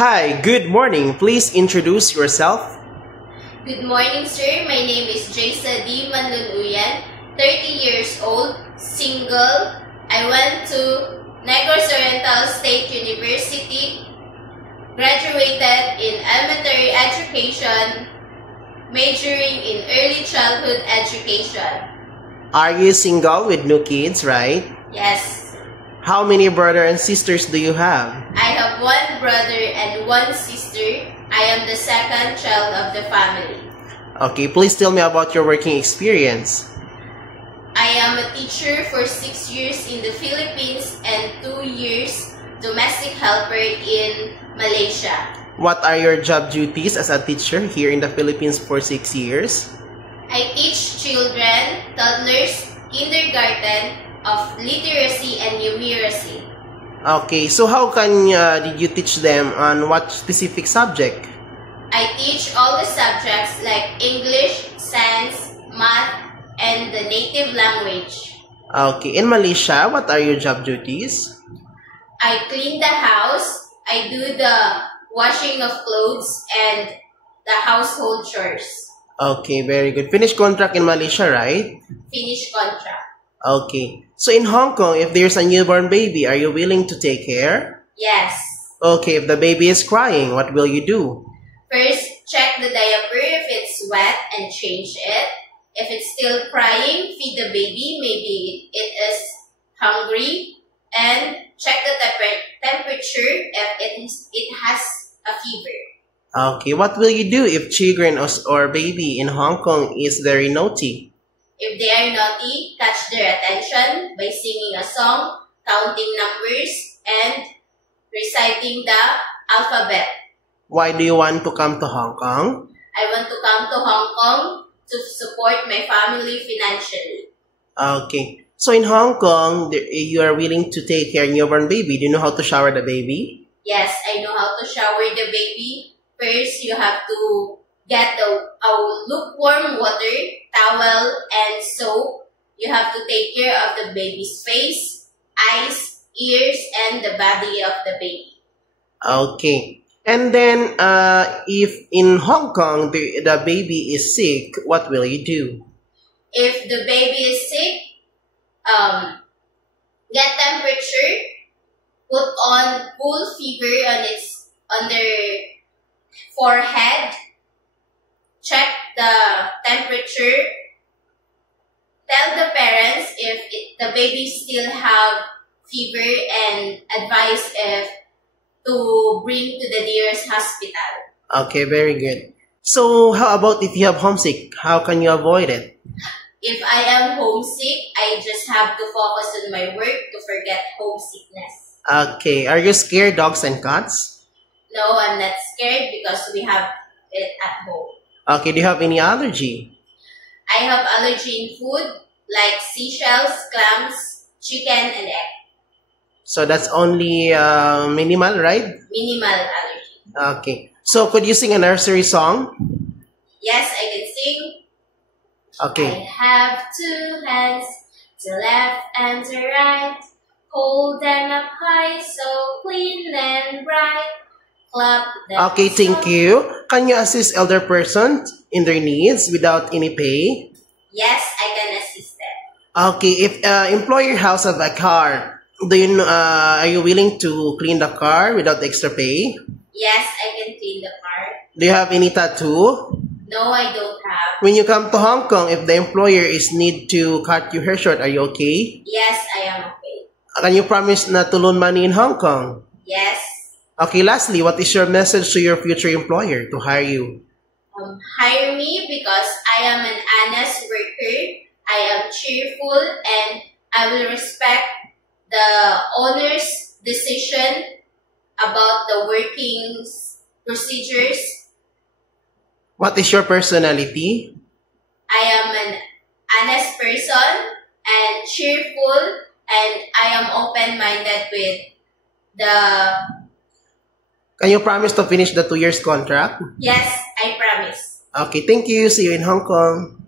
Hi, good morning. Please introduce yourself. Good morning, sir. My name is Jaisa D. Manluluyan, 30 years old, single. I went to Negros Oriental State University, graduated in elementary education, majoring in early childhood education. Are you single with no kids, right? Yes. How many brothers and sisters do you have? I have one brother and one sister. I am the second child of the family. Okay, please tell me about your working experience. I am a teacher for 6 years in the Philippines and 2 years domestic helper in Malaysia. What are your job duties as a teacher here in the Philippines for 6 years? I teach children, toddlers, kindergarten of literacy and numeracy. Okay, so how did you teach them on what specific subject? I teach all the subjects like English, science, math, and the native language. Okay, in Malaysia, what are your job duties? I clean the house, I do the washing of clothes, and the household chores. Okay, very good. Finish contract in Malaysia, right? Finish contract. Okay. So in Hong Kong, if there's a newborn baby, are you willing to take care? Yes. Okay, if the baby is crying, what will you do? First, check the diaper if it's wet and change it. If it's still crying, feed the baby. Maybe it is hungry. And check the temperature if it has a fever. Okay, what will you do if children or baby in Hong Kong is very naughty? If they are naughty, catch their attention by singing a song, counting numbers, and reciting the alphabet. Why do you want to come to Hong Kong? I want to come to Hong Kong to support my family financially. Okay, so in Hong Kong, you are willing to take care of newborn baby. Do you know how to shower the baby? Yes, I know how to shower the baby. First, you have to get a lukewarm water, towel, and soap. You have to take care of the baby's face, eyes, ears, and the body of the baby. Okay. And then, if in Hong Kong, the baby is sick, what will you do? If the baby is sick, get temperature, put on cool fever on their forehead, check the temperature, tell the parents if the baby still have fever, and advise if to bring to the nearest hospital. Okay, very good. So, how about if you have homesick? How can you avoid it? If I am homesick, I just have to focus on my work to forget homesickness. Okay, are you scared dogs and cats? No, I'm not scared because we have it at home. Okay, do you have any allergy? I have allergy in food like seashells, clams, chicken, and egg. So that's only minimal, right? Minimal allergy. Okay. So could you sing a nursery song? Yes, I can sing. Okay. I have two hands, to left and to right. Hold them up high, so clean and bright. Clap them. Okay, thank you. Can you assist elder persons in their needs without any pay? Yes, I can assist them. Okay, if employer has a car, are you willing to clean the car without extra pay? Yes, I can clean the car. Do you have any tattoo? No, I don't have. When you come to Hong Kong, if the employer need to cut your hair short, are you okay? Yes, I am okay. Can you promise not to loan money in Hong Kong? Yes. Okay, lastly, what is your message to your future employer to hire you? Hire me because I am an honest worker, I am cheerful, and I will respect the owner's decision about the working procedures. What is your personality? I am an honest person and cheerful, and I am open-minded with the... Can you promise to finish the 2 years contract? Yes, I promise. Okay, thank you. See you in Hong Kong.